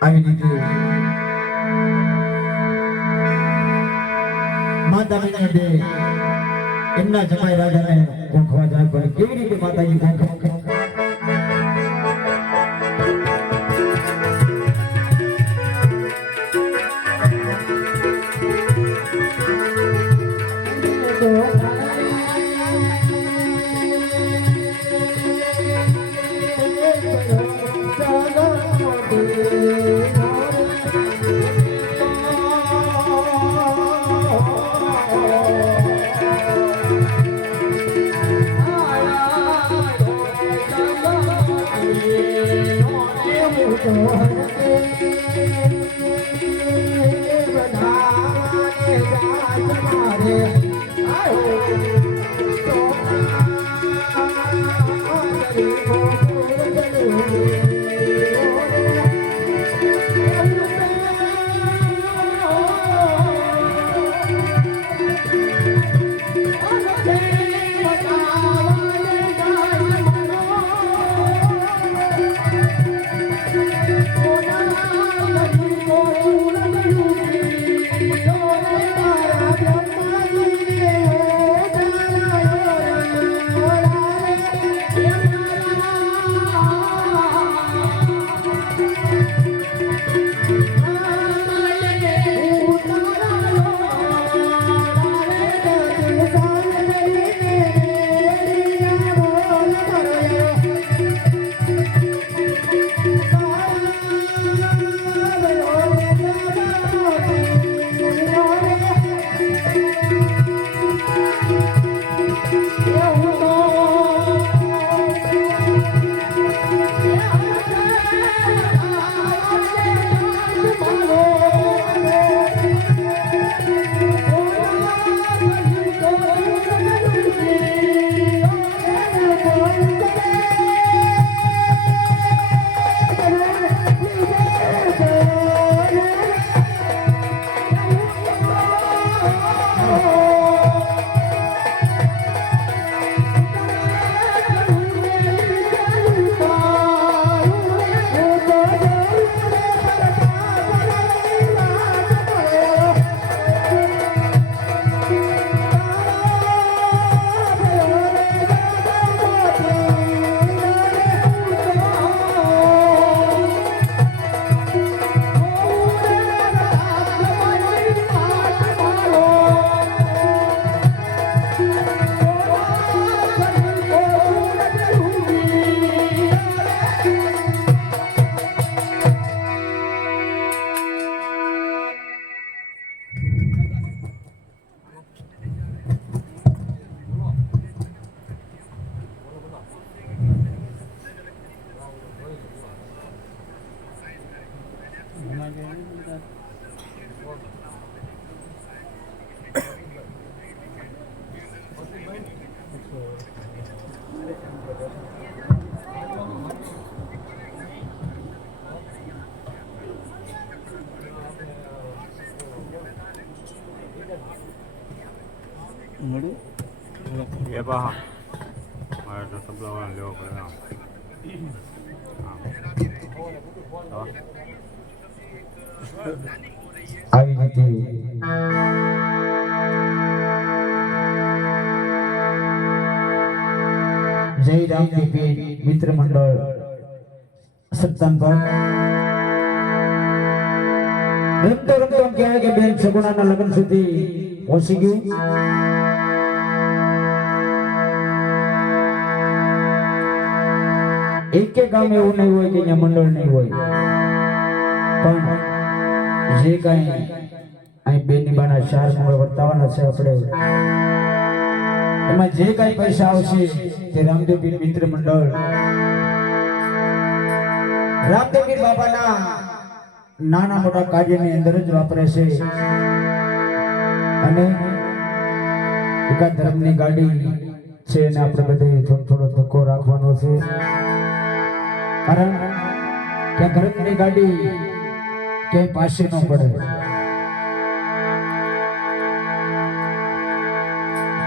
આવી રીતે માતા મીના દે એમના જમાઈ રાજાને ગોખવા જાય પણ કેવી રીતે માતાજી ગોખવા એ પા મારે તો તબલા લેવો પડે આમ આવી રીતે જય રામદેવ મિત્ર મંડળ સત્સંગ રમતો રમતો કહેવાય કે બેન સગુણાના લગ્ન સુધી પહોંચી ગયું. એક ગામ એવું નહીં હોય કે અહીંયા મંડળ નહીં હોય, પણ જે કઈ અહીં બેની બાના 4 મંગળ વર્તાવાના છે આપણે, એમાં જે કઈ પૈસા આવશે તે રામદેવ પીર મિત્ર મંડળ રામદેવ પીર બાબાના નાના મોટા કાર્યની અંદર જ વાપરે છે. અને એકાદ ધર્મની ગાડી છે એને આપણે બધે થોડો ધક્કો રાખવાનો છે, કારણ કે ધર્મની ગાડી ક્યાંય પાસે ન પડે.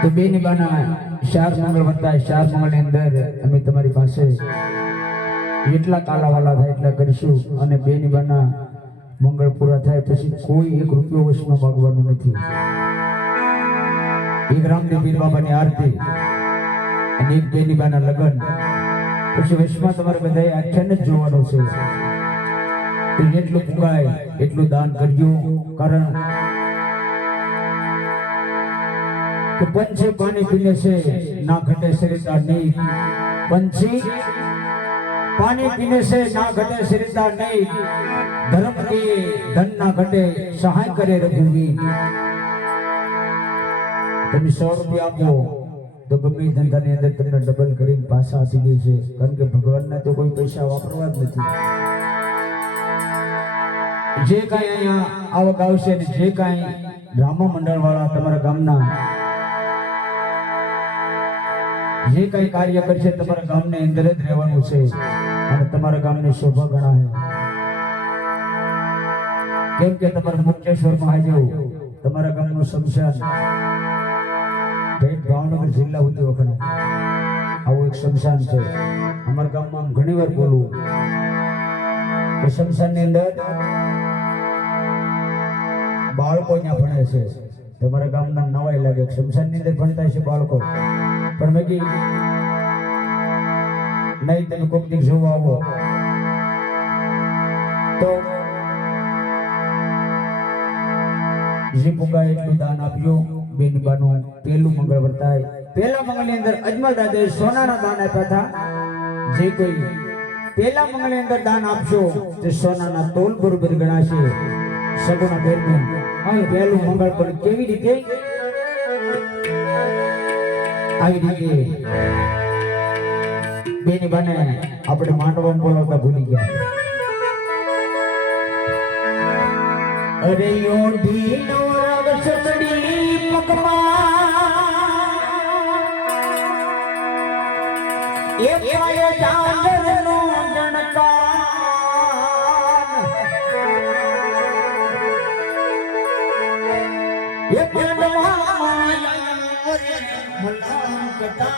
તો બેની બાના 4 મંગળ વર્તાય, 4 મંગળની અંદર અમે તમારી પાસે એટલા કાલાવાલા થાય એટલા કરીશું. અને બેની બાના મંગળ પૂરા થાય પછી કોઈ 1 રૂપિયો વશમાં માગવાનું નથી. એક રામદેવ પીર બાબાની આરતી અને એક બેની બાના લગ્ન, પછી વશમાં તમારે બધાએ આખ્યાન જ જોવાનું છે. તો જેટલું પુગાય એટલું દાન કરજો, કારણ કે પંછી પાણી પીને છે ના ઘટે શરીરતા નહીં, પંછી પાણી પીને છે ના ઘટે શરીરતા નહીં, ધર્મ કે ધન ના ઘટે સહાય કરે રઘુવીર. તમે 100 રૂપિયા આપો તો ગમે ધંધાની અંદર તમને ડબલ કરીને પાછા આપી દે છે, કારણ કે ભગવાનના તો કોઈ પૈસા વાપરવા જ નથી. જે કાંઈ અહીંયા આવક આવશે ને જે કાંઈ બ્રાહ્મણ મંડળ વાળા તમારા ગામના જે કઈ કાર્ય કરશે તમારા ગામની અંદર જ રહેવાનું છે અને તમારા ગામની શોભા ગણાય. કેમ કે તમારા મુક્તેશ્વર મહાદેવ તમારા ગામનું શમશાન ભેટ ભાવનગર જિલ્લા સુધી વખણે આવું એક શમશાન છે. અમારા ગામમાં ઘણી વાર બોલું કે શમશાનની અંદર બાળકો ત્યાં ભણે છે. તમારા ગામના નવાઈ લાગે, શમશાનની અંદર ભણતા છે બાળકો, પણ મેં કીધું નહીં તમે કોઈક દિવસ જોવા આવો તો જે પુગા એટલું દાન આપ્યું. બેની બાનું પહેલું મંગળ વર્તાય, પહેલા મંગળની અંદર અજમલ રાજાએ સોનાના દાન આપ્યા હતા. જે કોઈ પહેલા મંગળની અંદર દાન આપશો તે સોનાના તોલ બરોબર ગણાશે. સગુણા બેનનું અહીં પહેલું મંગળ પણ કેવી રીતે આવી રીતે બેની બાને આપણે માંડવામાં બોલાવતા ભૂલી ગયા. અરે યોઢી નો રગ સચડી પગમાં એ પાય ચાંદર નો જણકાર એ પંડવા મલામ કટા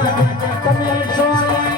તમે સોયા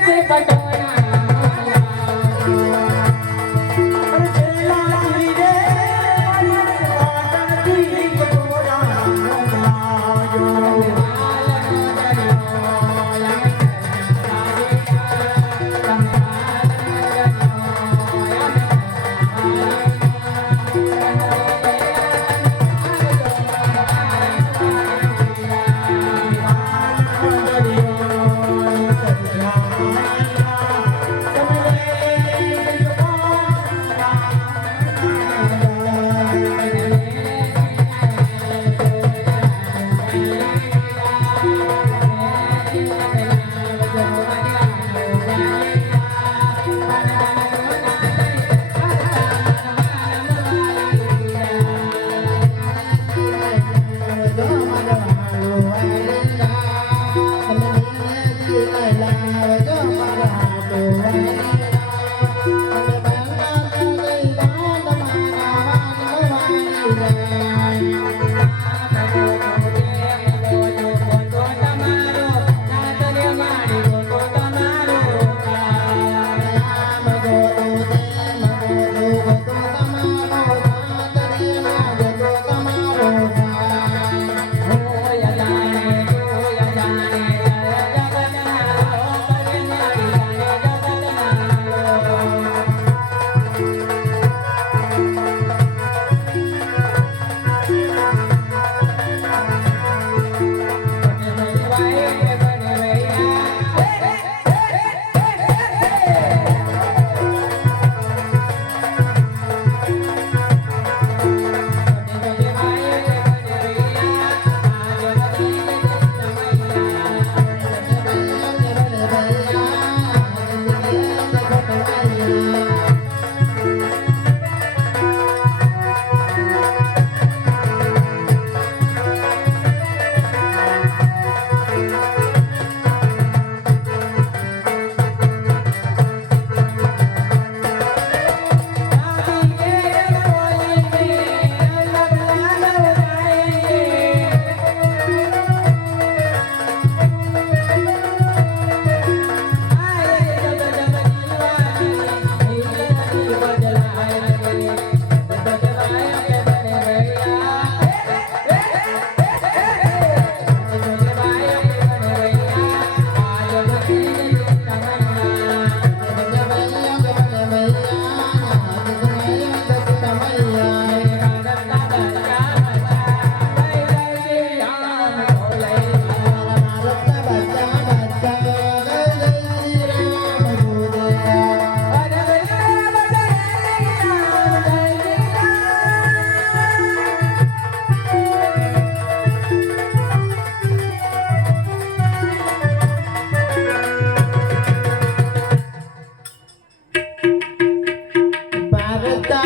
કરતા તમને Yeah.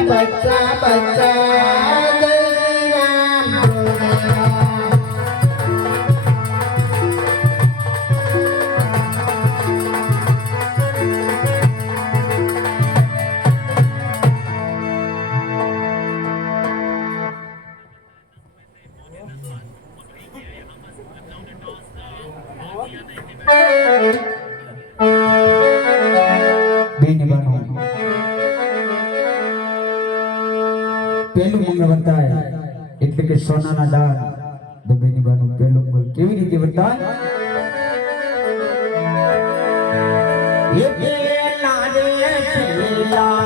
બચ્ચા બચ્ચા જય રામ બોલ્યા. બેનબાનો પેલું મંગળ વર્તાય એટલે કે સોનાના દાન. તો બેનબાનું પેલું મંગળ કેવી રીતે વર્તાય? એ પેલા રે પેલા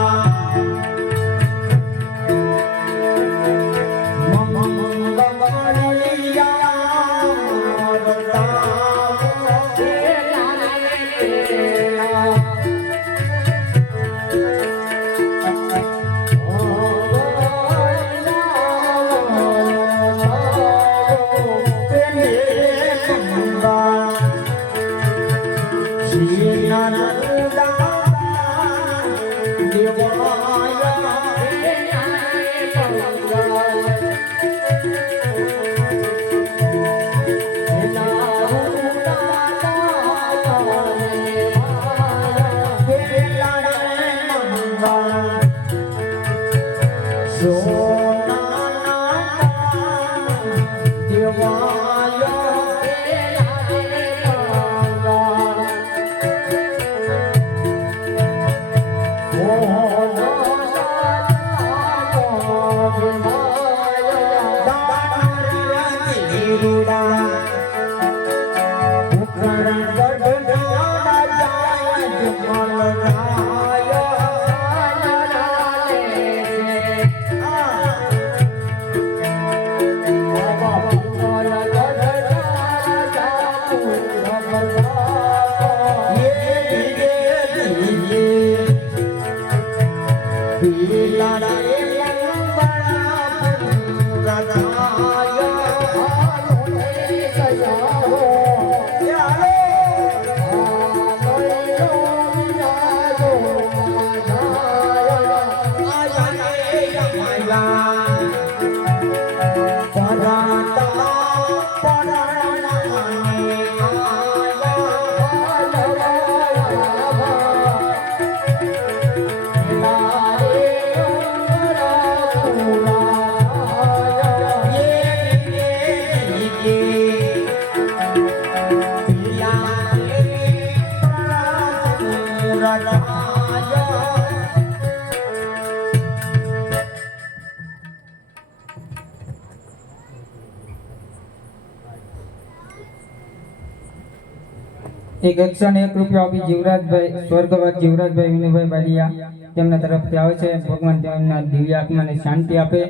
એક 101 રૂપિયા આપી જીવરાજભાઈ સ્વર્ગવાસ જીવરાજભાઈ વિનુભાઈ બારિયા તેમના તરફથી આવે છે. ભગવાન તેમના દિવ્ય આત્માને શાંતિ આપે.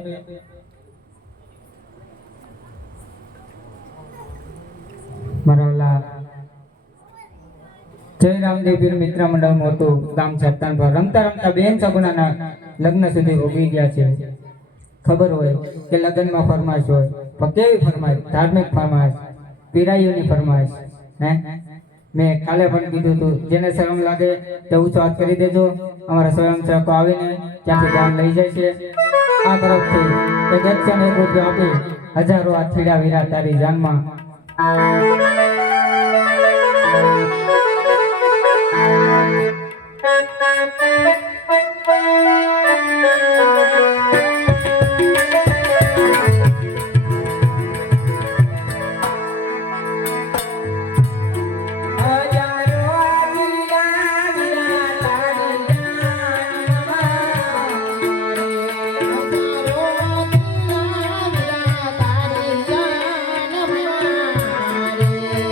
મારા ઓલા જય રામદેવ પીર મિત્ર મંડળનું હતું ગામ સત્તાનપુર. રમતા રમતા બેન સગુણાના લગ્ન સુધી ઉભી ગયા છે. ખબર હોય કે લગ્નમાં ફરમાઈશ હોય, પણ કેવી ફરમાઈશ? ધાર્મિક ફરમાઈશ, પીરાઈઓની ફરમાઈશ. હે મેં કાલે પણ કીધું હતું, જેને શરમ લાગે તે ઊંચો હાથ કરી દેજો. અમારા સ્વયંસેવકો આવીને ત્યાંથી દાન લઈ જાય છે. આ તરફથી એક 101 રૂપિયા આપી હજારો આ થીડા વીરા તારી જાનમાં. તારી જાન મારે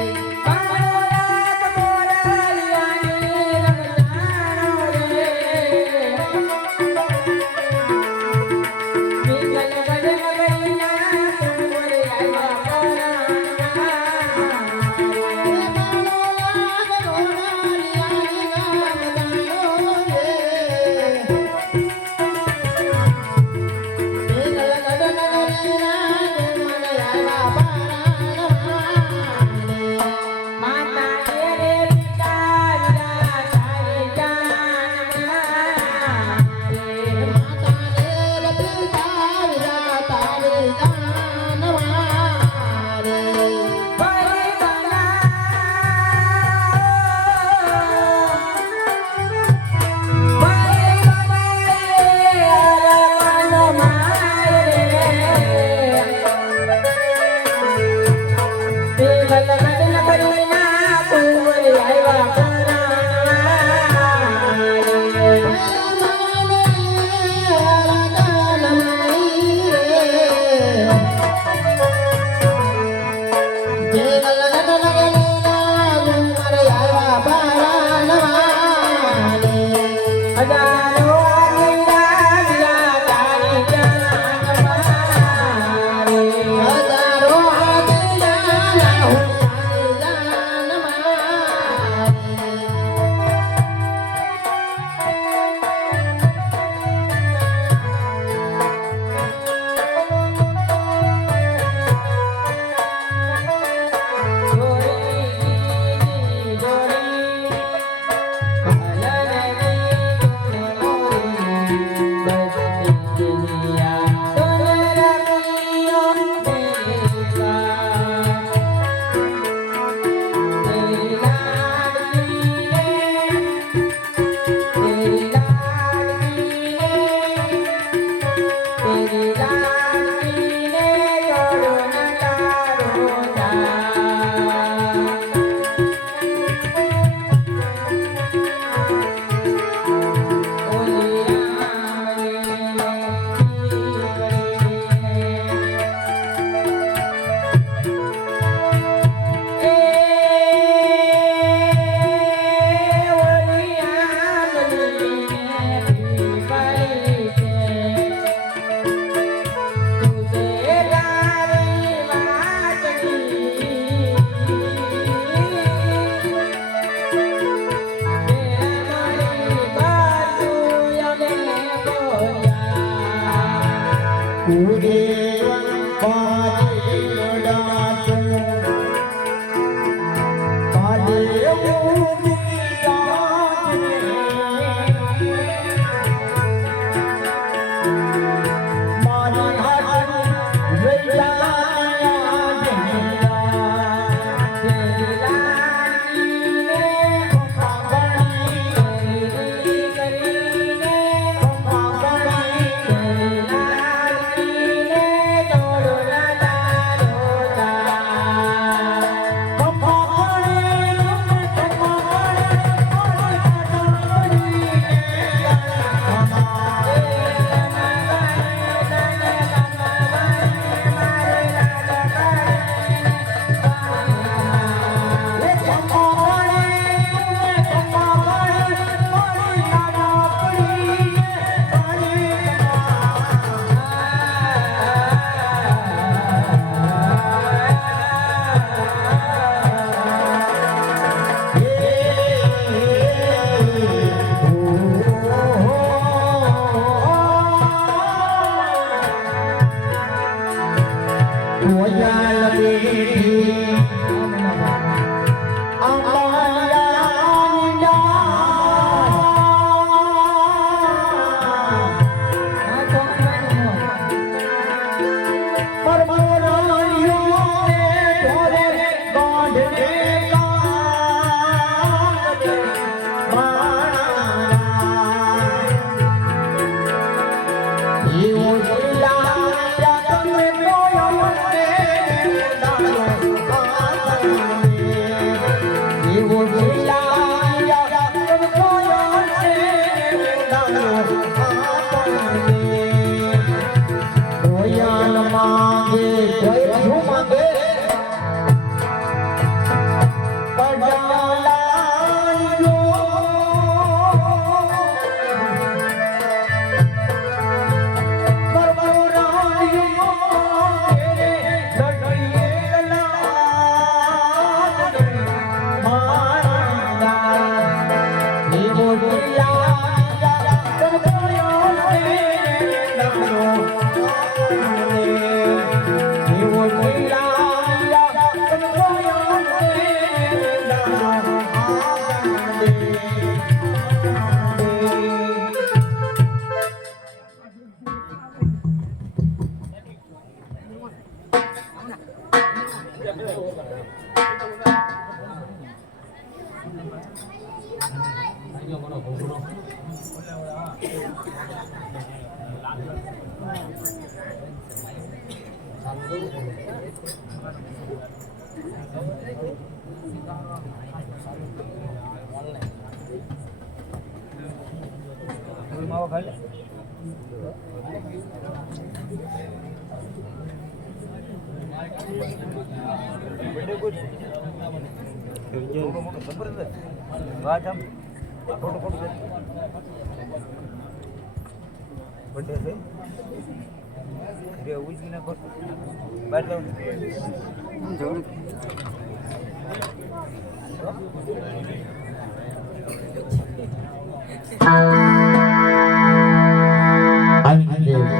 આવી રીતે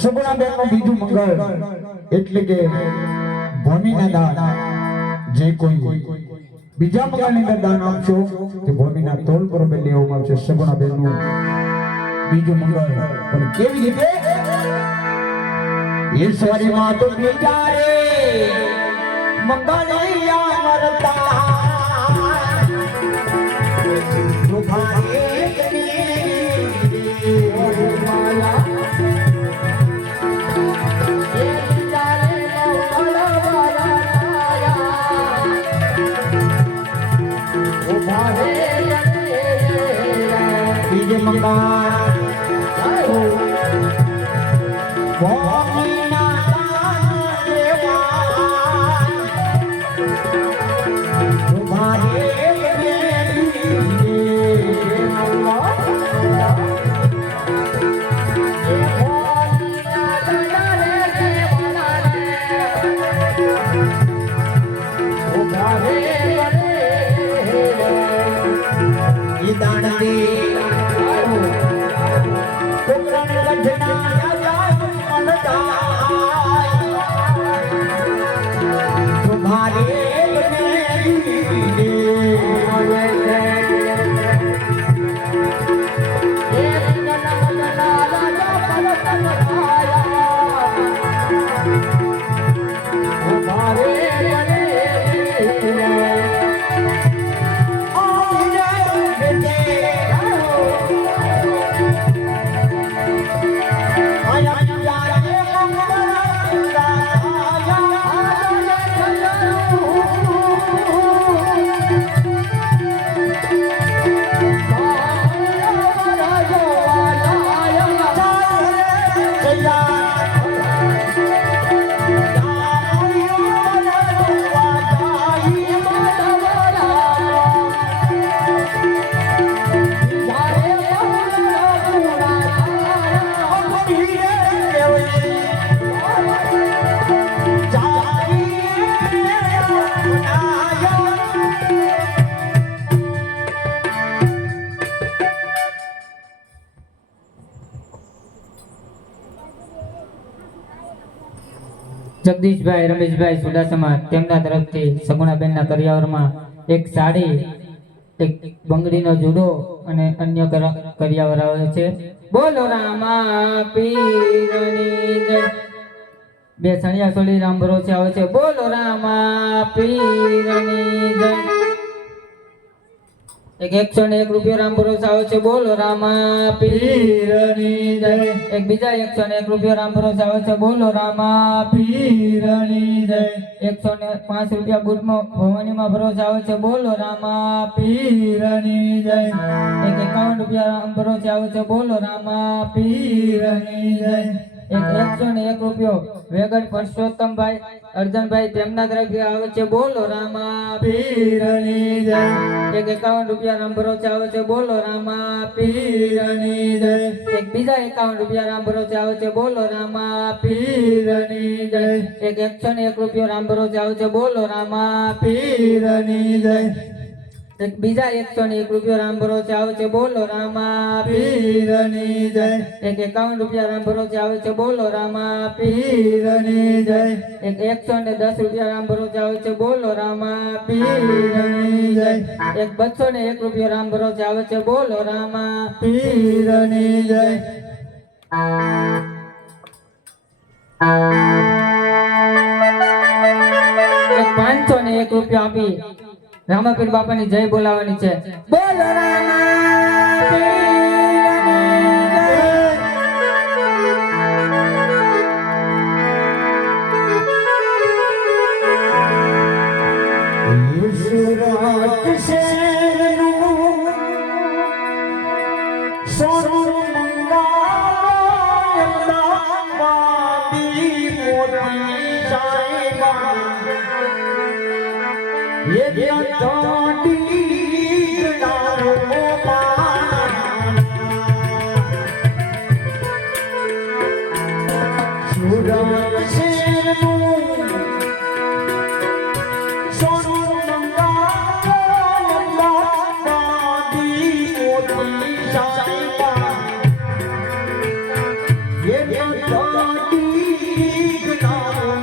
સગુણાબેનનું બીજું મંગળ એટલે કે ભૂમિના દાન જે કોઈ બીજા મંગળની અંદર દાન આપશો તે ભૂમિના તોલ બરોબર લેવામાં આવશે. સગુણાબેનનું બીજું મંગળ પણ કેવી રીતે ઈશ્વરીમાં તો બીજા રે મંગળિયા મરતા તુભારે માયા જગદીશભાઈ રમેશભાઈ સુડાસમા તેમના તરફથી સગુણાબેનના કરિયાવરમાં એક સાડી, એક બંગડીનો જુડો અને અન્ય કરિયાવર આવે છે. બોલો રામા પીરની જય. બે સણિયા સોલી રામ ભરોસે આવે છે. બોલો રામા પીરની જય. એક 101 રૂપિયા રામ ભરોસે આવે છે. બોલો રામા પીરની જય. એક બીજા 101 રૂપિયા રામ ભરોસે આવે છે. બોલો રામા પીરની જય. 105 રૂપિયા ગુટમાં ભવાનીમાં ભરોસે આવે છે. બોલો રામા પીરની જય. એક 51 રૂપિયા રામ ભરોસે આવે છે. બોલો રામા પીરની જય. એક 101 રૂપિયો વેગડ પરસોત્તમભાઈ અર્જનભાઈ તેમના તરફથી આવે છે. બોલો રામા પીરની જય. એક 51 રૂપિયા રામ ભરોસે આવે છે. બોલો રામા પીરની જય. એક બીજા 51 રૂપિયા રામ ભરોસે આવે છે. બોલો રામા પીરની જય. એક 101 રૂપિયો રામ ભરોસે આવે છે. બોલો રામા પીરની જય. એક બીજા 101 રૂપિયો રામ ભરોસે આવે છે. બોલો રામા પીરની જય. એક 51 રૂપિયા રામ ભરોસે આવે છે. બોલો રામા પીરની જય. એક 110 રૂપિયા રામ ભરોસે આવે છે. બોલો રામા પીરની જય. એક 201 રૂપિયા રામ ભરોસે આવે છે. બોલો રામા પીરની જય. એક 5 ₹501 આપી રામાપીર બાપાની જય બોલાવવાની છે. બોલ સુરત શહેરનું સોનું મંગાવાદી મોતી સાહેબા એ ચોટી નારો સુરત શહેરનું સોનું મંગાવાદી મોતી સાહેબા એ ચોટી નારો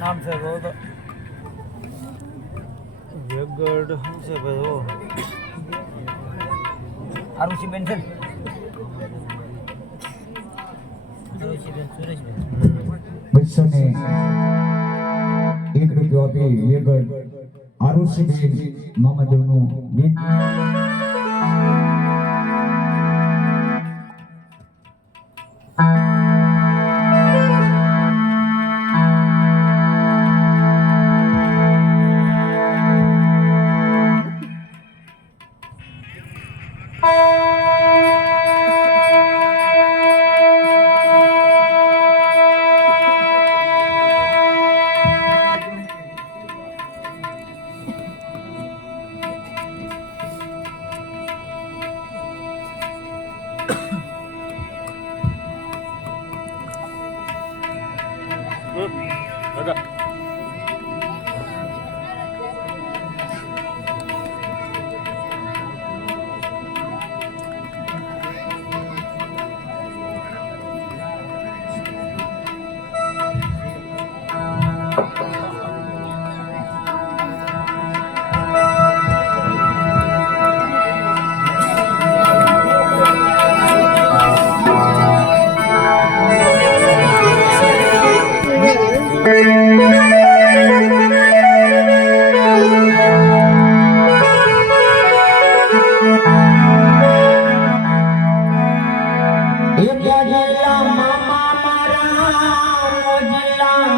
નામ છે તો વેગડ શું છે ભાઈ ઓ આરુષી બેન છે ₹1 આપી વેગડ આરુષી મામાદેવનું ગીત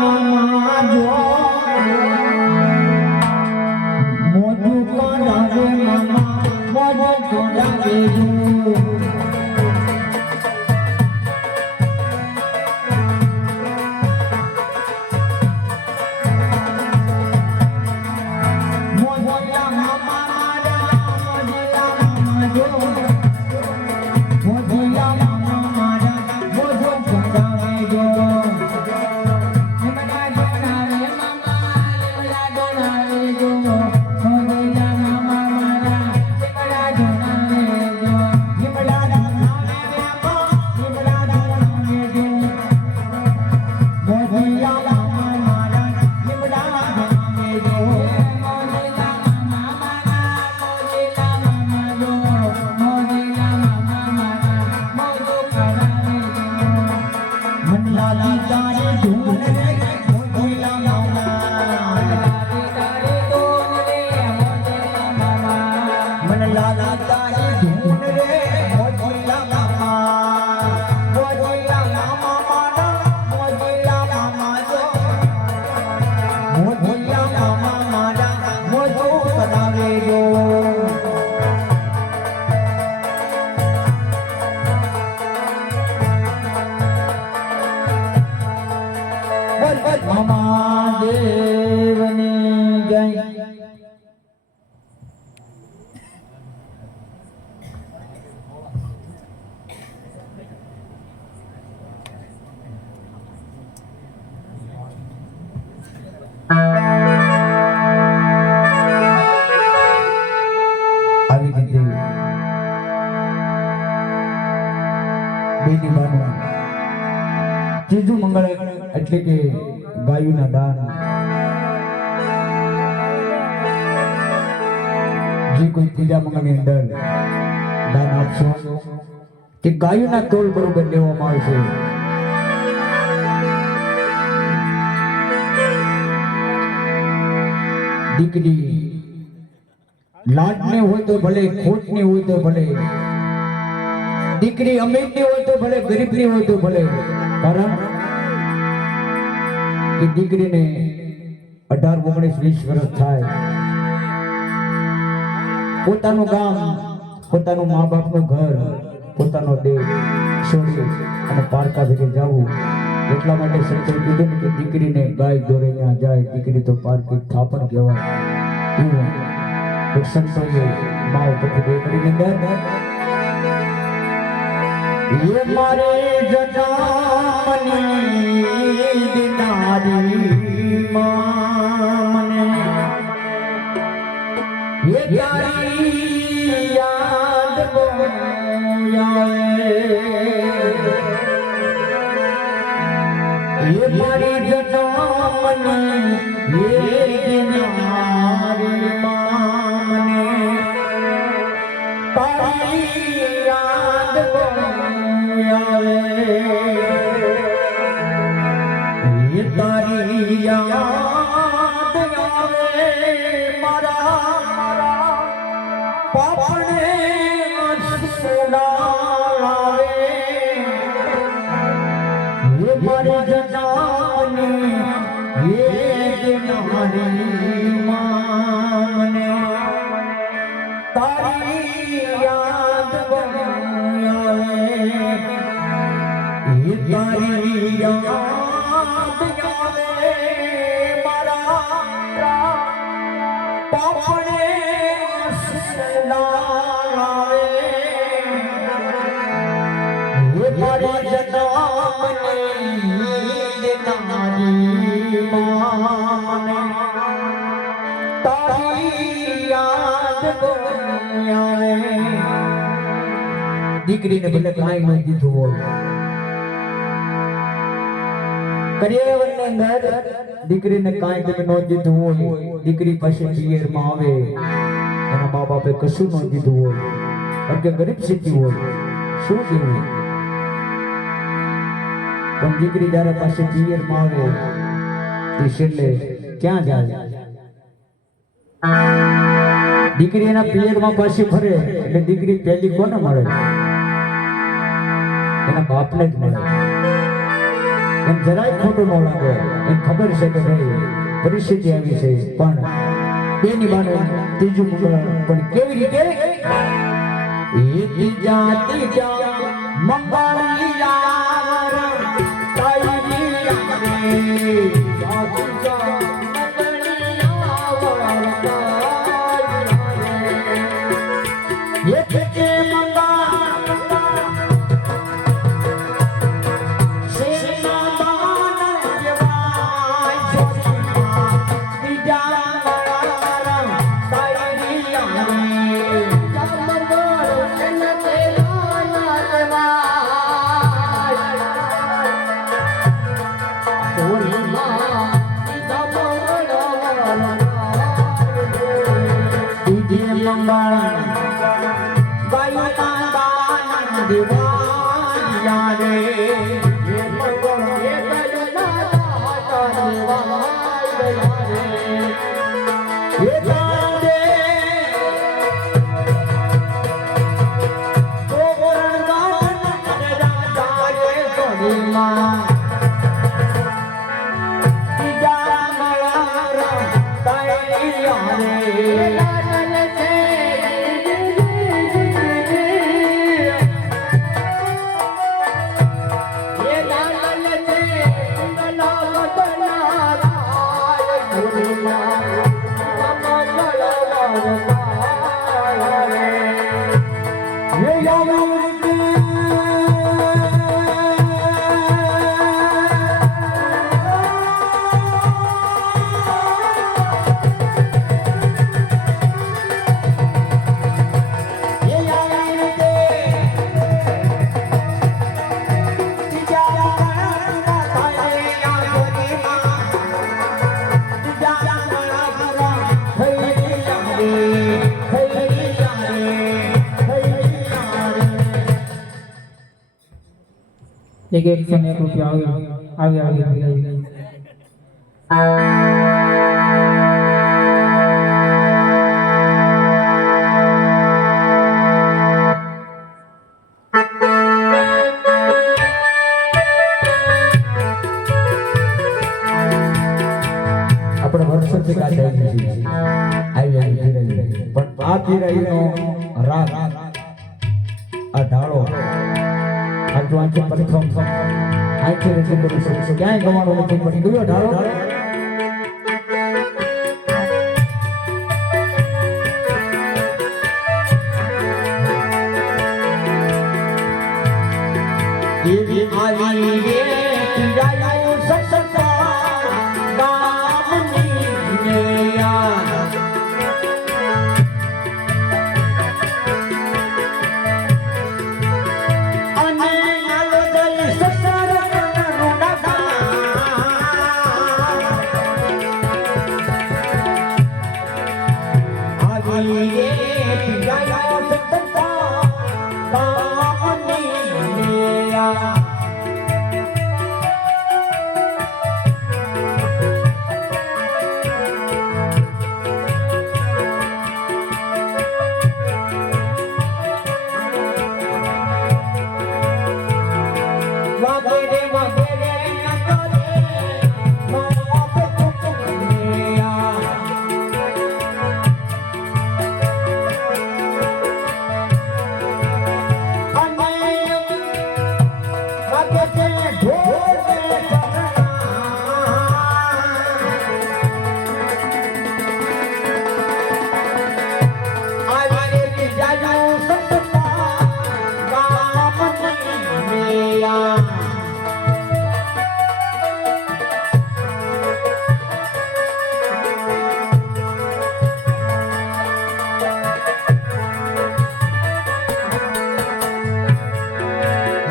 મામા જો મોટું કરાવે મામા મોટું કરાવે જો મહાદેવની જય આવી રીતે બેની બાનું ત્રીજું મંગળ એટલે કે ગાયુના દાન જે કોઈ ત્રીજા મંગળની અંદર દાન આપશો કે ગાયુના તોલ બરોબર લેવામાં આવશે. દીકરી લાડની હોય તો ભલે, ખોટની હોય તો ભલે, દીકરી અમીરની હોય તો ભલે, ગરીબની હોય તો ભલે, કારણ કે દીકરીને 18, 19, 20 વર્ષ થાય, પોતાનું ગામ, પોતાનું મા બાપનું ઘર, પોતાનો દેશ છોડી અને પારકા ભેગે જવું. એટલા માટે સંતોએ કીધું કે દીકરીને ગાય દોરે ત્યાં જાય, દીકરી તો પારકી થાપણ કહેવાય. એવું એક સંતોએ મા ઉપરથી બે કરીને અંદર ये मारे जनामनी दिनारी मामने ये तारी याद को आवे ये मारी जनामनी ये दिनारी मामने तारी याद को ये तारी याद आवे मारा पापने सुनावे ये मारी जनानी ये दिनारी मामने तारी याद आवे ये तारी याद आवे मारा पापने सुनावे ये मारी जनामनी दिनारी मामने तारी याद आवे. દીકરીને ભલે કાંઈ ન દીધું હોય, કરિયાવરની અંદર દીકરીને કાંઈ તમે ન દીધું હોય, દીકરી પાસે પિયરમાં આવે, એના મા બાપે કશું ન દીધું હોય, કારણ કે ગરીબ સ્થિતિ હોય, શું દેવું? પણ દીકરી જ્યારે પાસે પિયરમાં આવે તે છેલ્લે ક્યાં જાય? દીકરી એના પિયરમાં પાછી ફરે એટલે દીકરી પહેલી કોને મળે? એના બાપને જ મળે. એમ જરાય ખોટું ન લાગે. એમ ખબર છે કે ભાઈ પરિસ્થિતિ આવી છે, પણ બેની બાને ત્રીજું મંગળ પણ કેવી રીતે ત્રીજા મંગળિયાર તારી એક 101 રૂપિયા આવી. આપણે વર્ષોથી કાઢી આવી છીએ. પણ આ પીરાઈનો રાગ, આ ઢાળો, આ જો આંખે પરફોર્મ આંખે રજૂ કરું છું, ક્યાંય ગવાનો નથી, પણ ગયો ઢાળો. એવી આવી રે પિરાયો સસતા ગામની મેયા, અને આલો જઈ સસર રૂડા આવી રે પિરાયો સસતા ગામની મેયા.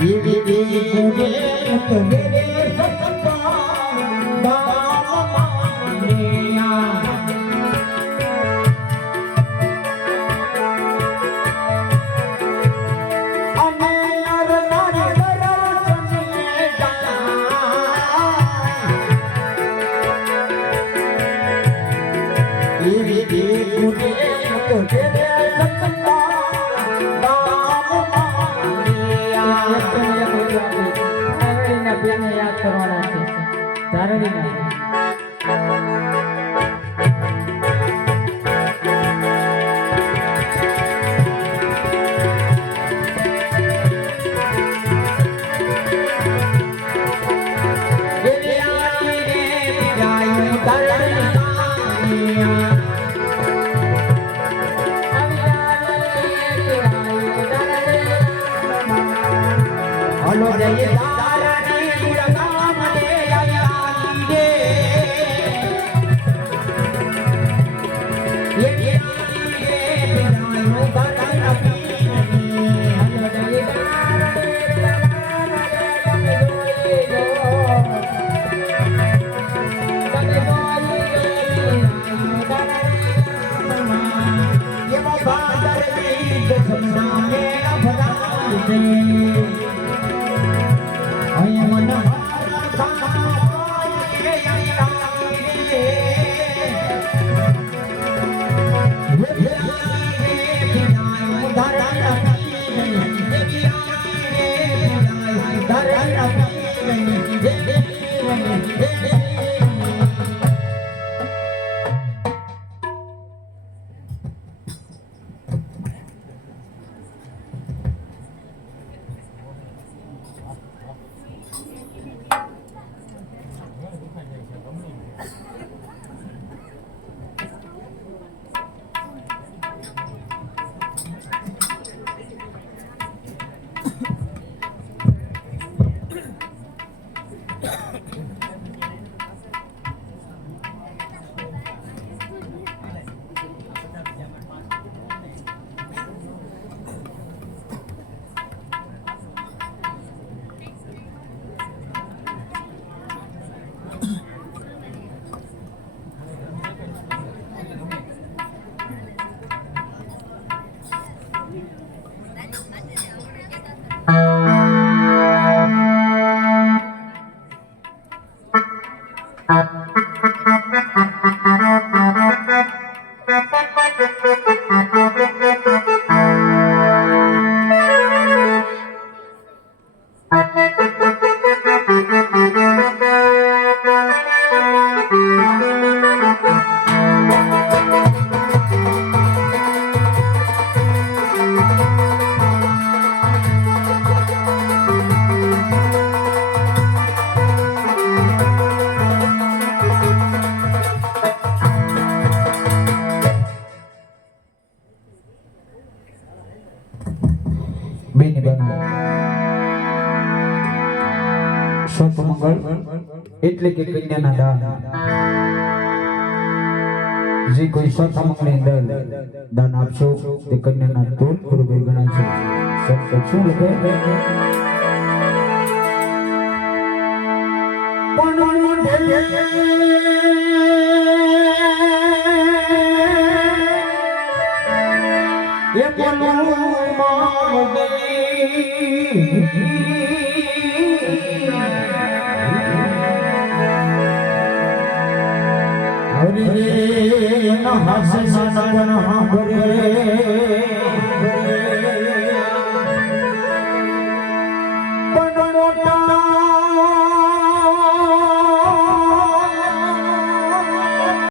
Ini બેને યાદ કરવાના છે ધારણીના હલો જય તારણી ગુણગામ રે આયાની રે એ યાની રે બિનાયો તારા પીની હલો જય તારણી ગુણગામ રે જોઈ જો તમે જોઈ બિનાયો તારા એ બાબા દરજી જસમના મે અભરા દે બેની બનો સત મંગળ એટલે કે કન્યાના દાન જે કોઈ સત મંગળની અંદર દાન આપશો તે કન્યાના તોલ બરોબર ગણાય છે સત શું લખે એ કોનું માગે હરે ન હસે ન પણ હરે